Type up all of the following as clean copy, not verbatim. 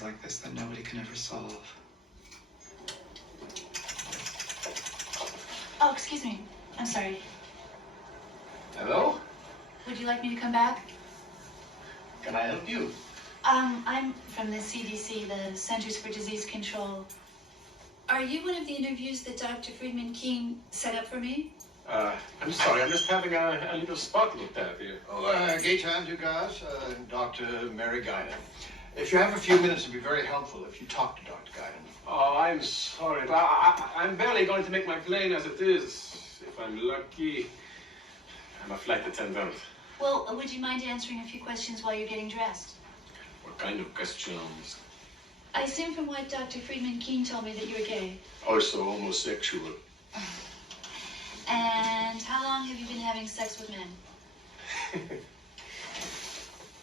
things like this that nobody can ever solve. Oh, excuse me. I'm sorry. Hello? Would you like me to come back? Can I help you? I'm from the CDC, the Centers for Disease Control. Are you one of the interviews that Dr. Friedman King set up for me? I'm sorry, I'm just having a little spot looked at here. Oh, gay time, you guys. Dr. Mary Guinan. If you have a few minutes, it'd be very helpful if you talk to Dr. Guinan. Oh, I'm sorry, but I'm barely going to make my plane as it is. If I'm lucky, I'm a flight attendant. Well, would you mind answering a few questions while you're getting dressed? What kind of questions? I assume from what Dr. Friedman King told me that you're gay. Also homosexual. And how long have you been having sex with men?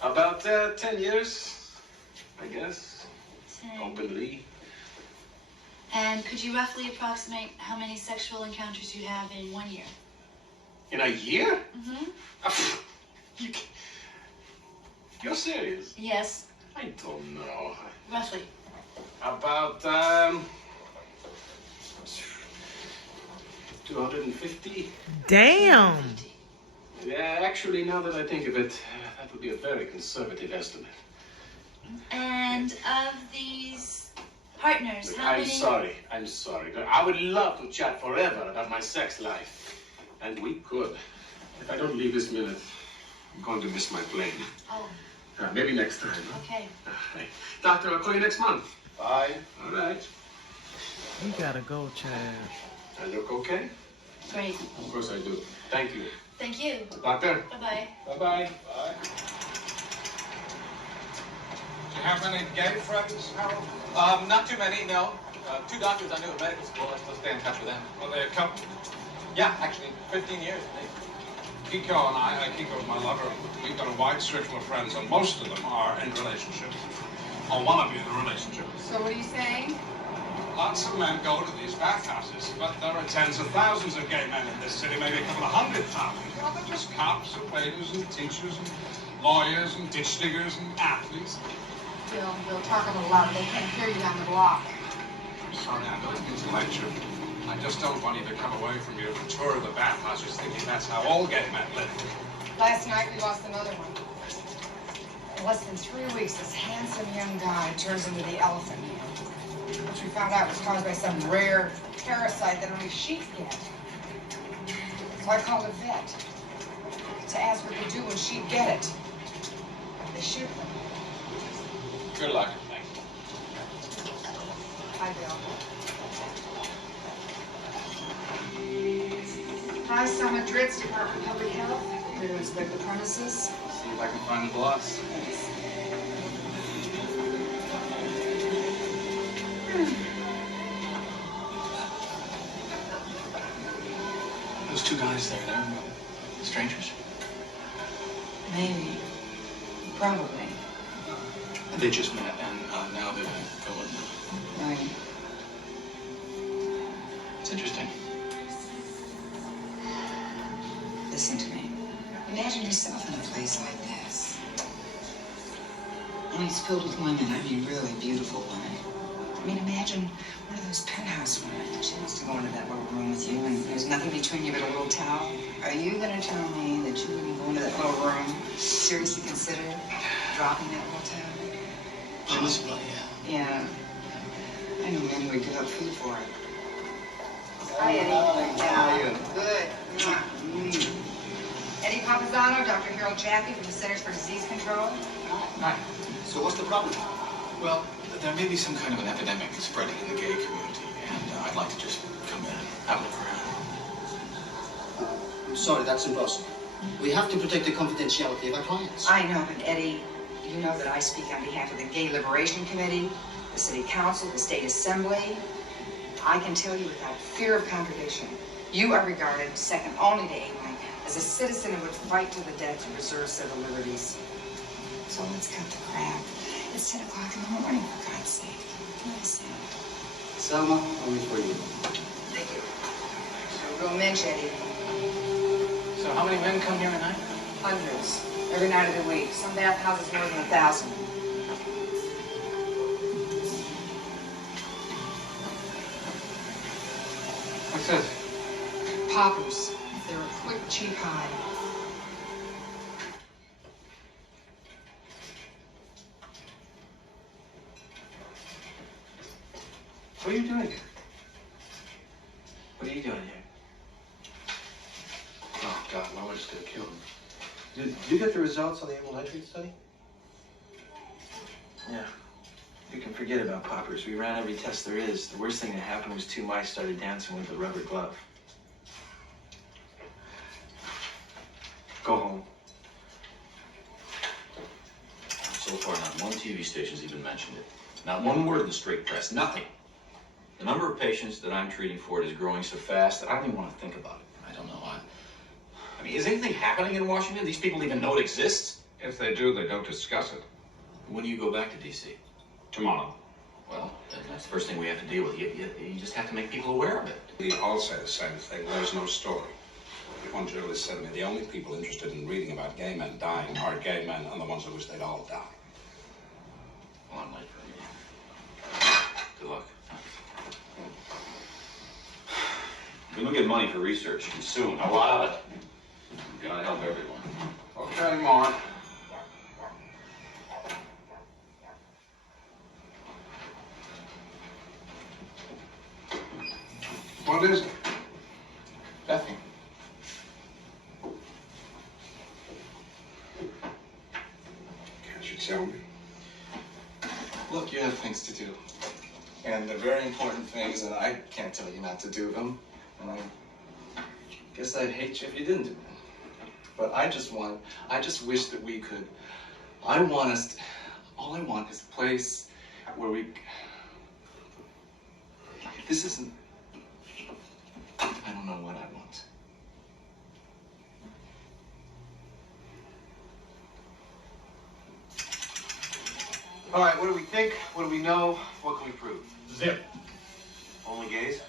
About 10 years, I guess. 10. Openly. And could you roughly approximate how many sexual encounters you have in 1 year? In a year? Mm-hmm. You're serious? Yes. I don't know. Roughly. About 250. Damn. Yeah, actually, now that I think of it, that would be a very conservative estimate. And of these partners, Look, how many? I'm sorry. I would love to chat forever about my sex life. And we could. If I don't leave this minute, I'm going to miss my plane. Oh, Maybe next time. Huh? okay. Hey, Doctor, I'll call you next month. Bye. All right. You gotta go, Chad. I look okay? Great. Of course I do. Thank you. Thank you. Doctor? Bye-bye. Bye-bye. Bye. Do you have any gay friends, Harold? Not too many, no. Two doctors I knew at medical school. I still stay in touch with them. Well, they a couple. Yeah, actually, 15 years. I think. Kiko and I, Kiko's my lover, we've got a wide circle of friends, and most of them are in relationships. Or want to be in a relationship. So what are you saying? Lots of men go to these bathhouses, but there are tens of thousands of gay men in this city, maybe a couple of 100,000. You know, they're just cops and waiters and teachers and lawyers and ditch diggers and athletes. Bill, talk a little louder. They can't hear you down the block. I'm sorry, I don't mean to lecture. I just don't want you to come away from your tour of the bathhouses thinking that's how all gay men live. Last night we lost another one. In less than 3 weeks, this handsome young guy turns into the elephant man, which we found out was caused by some rare parasite that only sheep get. So I called a vet to ask what they do when sheep get it. They shoot them. Good luck. Thanks. Hi, Bill. Hi, Summit Dritz, Department of Public Health. Here to inspect the premises. See if I can find the boss. Those two guys there, they're strangers. Maybe. Probably. They just met, and now they're going. Right. It's interesting. Listen to me. Imagine yourself in a place like this. And it's filled with women. I mean, really beautiful women. I mean, imagine one of those penthouse women. She wants to go into that little room with you, and there's nothing between you but a little towel. Are you going to tell me that you wouldn't go into that little room, seriously consider dropping that little towel? Possibly, yeah. Yeah. I know men who would give up food for it. Hi, Eddie. How are you? Good. Eddie Papazano, Dr. Harold Jaffe from the Centers for Disease Control. Right. So what's the problem? Well, there may be some kind of an epidemic spreading in the gay community, and I'd like to just come in and have a look around. I'm sorry, that's impossible. We have to protect the confidentiality of our clients. I know, but Eddie, you know that I speak on behalf of the Gay Liberation Committee, the City Council, the State Assembly. I can tell you without fear of contradiction, you are regarded, second only to Amory, as a citizen who would fight to the death to preserve civil liberties. So let's cut the crap. It's 10 o'clock in the morning, for God's sake. Listen. Selma, only for you. Thank you. So real mensch, Eddie. So how many men come here a night? Hundreds. Every night of the week. Some bathhouses more than 1,000. What's this? Poppers. They're a quick, cheap high. What are you doing here? What are you doing here? Oh, God, Mama just gonna kill him. Did you get the results on the animal nitrate study? Yeah. You can forget about poppers. We ran every test there is. The worst thing that happened was 2 mice started dancing with the rubber glove. Go home. So far, not one TV station's even mentioned it. Not one word in the straight press. Nothing. The number of patients that I'm treating for it is growing so fast that I don't even want to think about it. I don't know. I mean, is anything happening in Washington? These people even know it exists? If they do, they don't discuss it. When do you go back to D.C.? Tomorrow. Well, then that's the first thing we have to deal with. You just have to make people aware of it. We all say the same thing. There's no story. One journalist said to me, the only people interested in reading about gay men dying are gay men and the ones who wish they'd all die. Well, I'm late for a meeting. Good luck. We're gonna get money for research, and soon, a lot of it. We've gotta help everyone. Okay, Mark. What is it? Nothing. Can't you tell me? Look, you have things to do. And they're very important things, and I can't tell you not to do them. And I guess I'd hate you if you didn't do them. But I just wish that we could, all I want is a place where this isn't, I don't know what I want. All right, what do we think? What do we know? What can we prove? Zip. Only gays?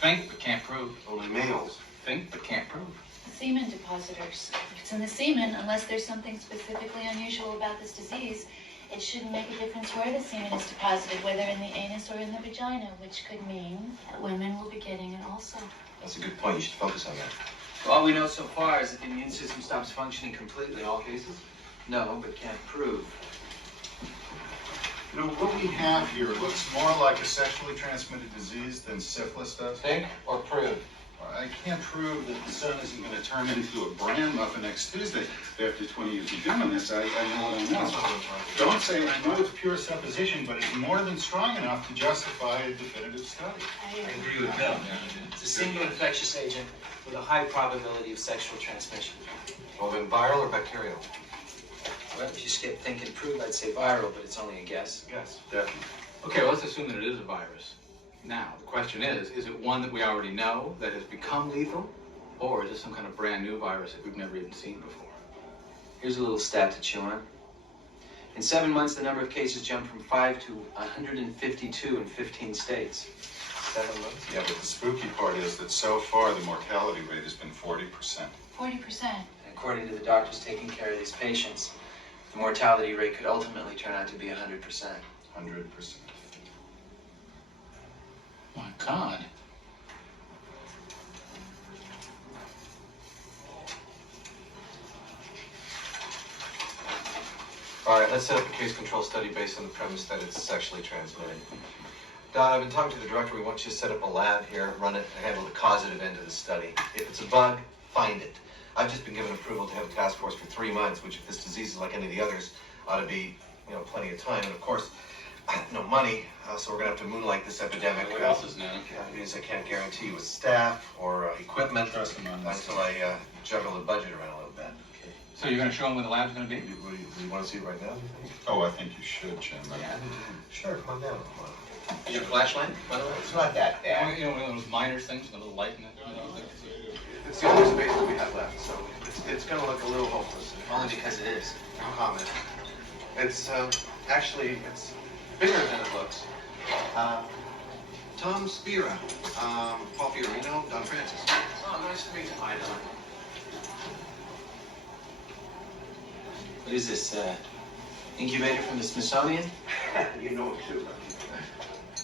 Think but can't prove. Only males? Think but can't prove. Semen depositors. If it's in the semen, unless there's something specifically unusual about this disease, it shouldn't make a difference where the semen is deposited, whether in the anus or in the vagina, which could mean that women will be getting it also. That's a good point. You should focus on that. All we know so far is that the immune system stops functioning completely. All cases? No, but can't prove. You know, what we have here looks more like a sexually transmitted disease than syphilis does. Think or prove. I can't prove that the sun isn't going to turn into a bran muffin next Tuesday. After 20 years of doing this, I know what I know. Don't say I know it's pure supposition, but it's more than strong enough to justify a definitive study. I agree with Bill. It's a single infectious agent with a high probability of sexual transmission. Well, then viral or bacterial? Well, if you skip think and prove, I'd say viral, but it's only a guess. Yes, definitely. Okay, well, let's assume that it is a virus. Now, the question is it one that we already know that has become lethal? Or is it some kind of brand new virus that we've never even seen before? Here's a little stat to chew on. In 7 months, the number of cases jumped from 5 to 152 in 15 states. 7 months? Yeah, but the spooky part is that so far the mortality rate has been 40%. 40%. And according to the doctors taking care of these patients, the mortality rate could ultimately turn out to be 100%. 100%. My God. All right, let's set up a case control study based on the premise that it's sexually transmitted. Don, I've been talking to the director. We want you to set up a lab here, run it, and handle the causative end of the study. If it's a bug, find it. I've just been given approval to have a task force for 3 months, which if this disease is like any of the others, ought to be, plenty of time. And of course, I have no money, so we're gonna have to moonlight this epidemic. What else is new? It means I can't guarantee you with staff or equipment until I juggle the budget around a little bit. So you're going to show them where the lab's going to be? Do you want to see it right now? Oh, I think you should, Jim. Sure, come on down. Is your flashlight, by the way? It's not that bad. You know, one of those minor things with a little light in it? It's the only space that we have left, so it's gonna look a little hopeless. Only because it is. No comment. It's actually it's bigger than it looks. Tom Spira, Paul Fiorino, Don Francis. Oh, nice to meet you. Hi, Don. What is this, incubator from the Smithsonian? You know it too.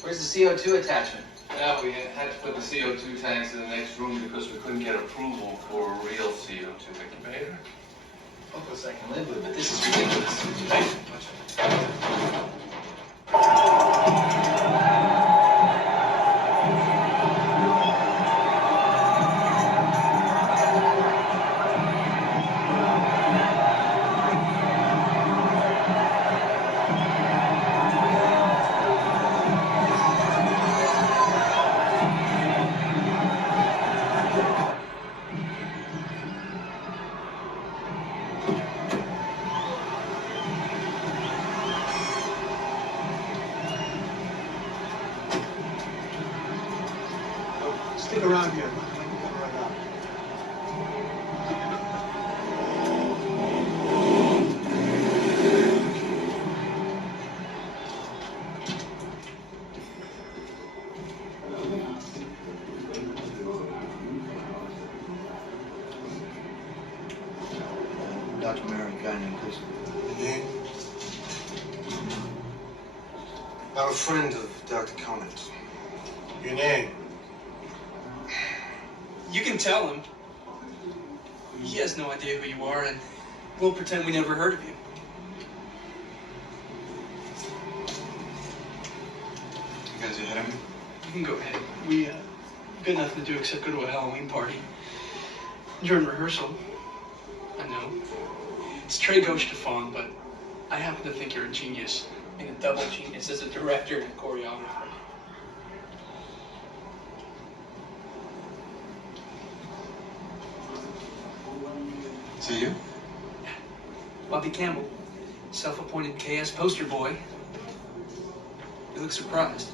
Where's the CO2 attachment? Yeah, we had to put the CO2 tanks in the next room because we couldn't get approval for a real CO2 incubator. Hopeless I can live with, but this is ridiculous. Stick around here. I can come right up. Dr. Mary, kindly, please. Name? I'm a friend of Dr. Conant. Your name? You can tell him. He has no idea who you are, and we'll pretend we never heard of you. You guys ahead of me? You can go ahead. We got nothing to do except go to a Halloween party. During rehearsal. I know. It's très gauche to fawn, but I happen to think you're a genius. And a double genius as a director and a choreographer. Is it you? Bobby Campbell, self-appointed KS poster boy. You look surprised.